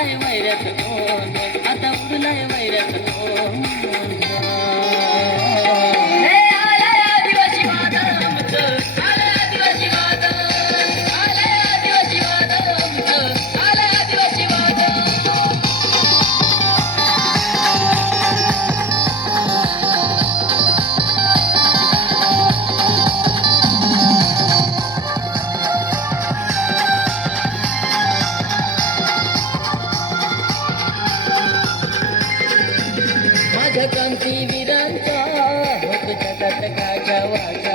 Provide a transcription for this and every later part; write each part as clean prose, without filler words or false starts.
उडलाय वैऱ्यात गोंधळ, आता उडलाय वैऱ्यात गोंधळ. हे आलाय आदिवासी वादळ आमचं, आलाय आदिवासी वादळ, आलाय आदिवासी वादळ आमचं, आलाय आदिवासी वादळ. माझ्या क्रांतीवीरांचा होत जगात काच्या वाचा,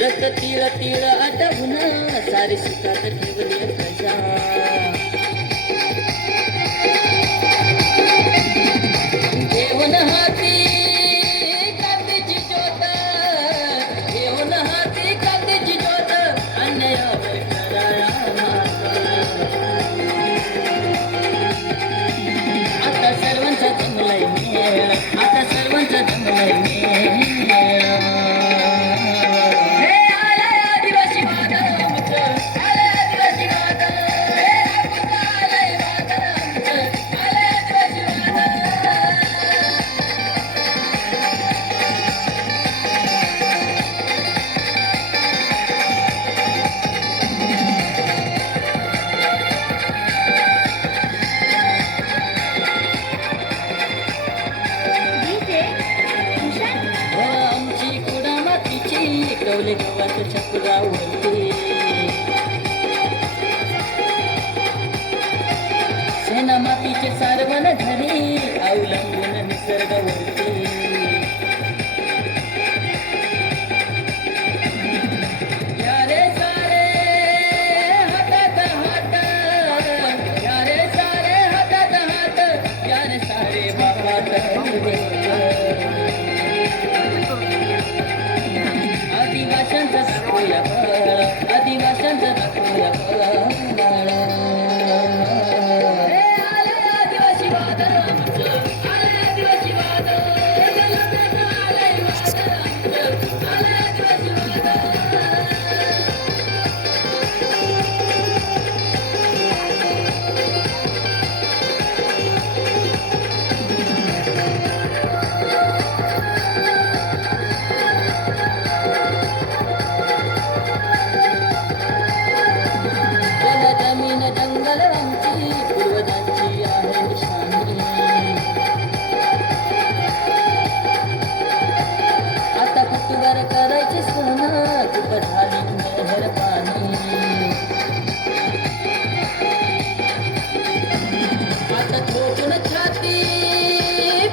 रक्त तिळ तिळ आटवून सारी सुखात ठेवली प्रजा. घेऊन हाती क्रांतीची ज्योत, घेऊन हाती क्रांतीची ज्योत, अन्यायावर कराळा आता सर्वांचा जमलाय मेळ, आता सर्वांचा जमलाय मेळ. हे आलाय आदिवासी वादळ आमचं, आलाय आदिवासी वादळ, हे रामूचं आलंय वादळ आमचं, आलंय आदिवासी वादळ. आमची कुडा मातीची कवले गावात छपरावरती, सेना मातीचे सारवण धरी अवलंबून निसर्गावरती. या रे सारे हातात हात, या रे सारे हातात हात, या रे सारे बापात आदिवाशांचा दाखवूया बळ, आदिवाशांचा दाखवूया बळ. हे आलंय आदिवासी वादळ आमचं, आलंय आदिवासी वादळ, आलंय वादळ आमचं, आलंय आदिवासी वादळ. जमीन जंगल आमची पूर्वजांची आहे निशाणी, आता कुटुंबार करायचे सोनं चुप झाली मेहरबानी. आता ठोकून छाती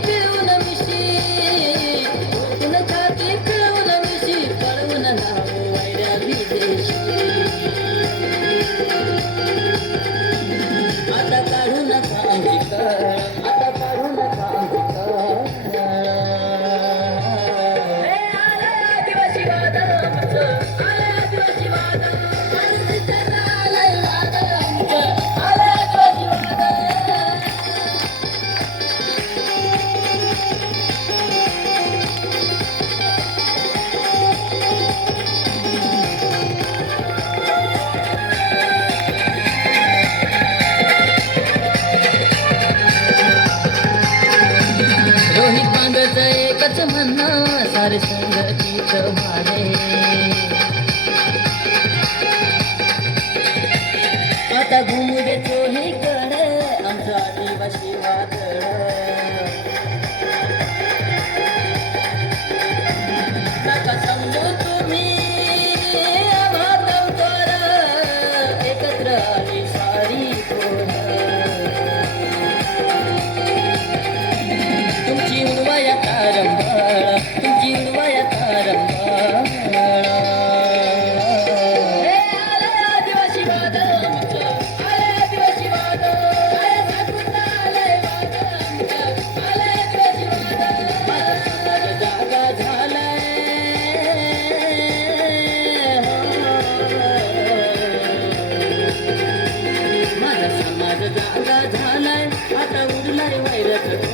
पिळून मिशी, ठोकून छाती पिळून मिशी, पळवून लावू वैऱ्या विदेशी. आता काढू नका आमची कळ, आता काढू नका आमची कळ. हे आलंय आदिवासी वादळ आमचं, आलंय आदिवासी वादळ, आलंय वादळ आमचं, आलंय आदिवासी वादळ. रोहित बांगचं एकच म्हणणं, सारे संगतीत मारे. आता घुमू दे चोहीकडे आमचं आदिवासी वादळ. नका समजू तुम्ही आम्हा कमजोर, एकत्र आली सारी पोरं. तुमची उडवाया तारंबळ, तुमची उडवाया तारंबळ. हे आलंय आदिवासी वादळ आमचं, आलंय आदिवासी वादळ, आलंय वादळ आमचं, आलंय आदिवासी वादळ. माझा समाज जागा झालाय, माझा समाज जागा झालाय, आता उडलाय वैरत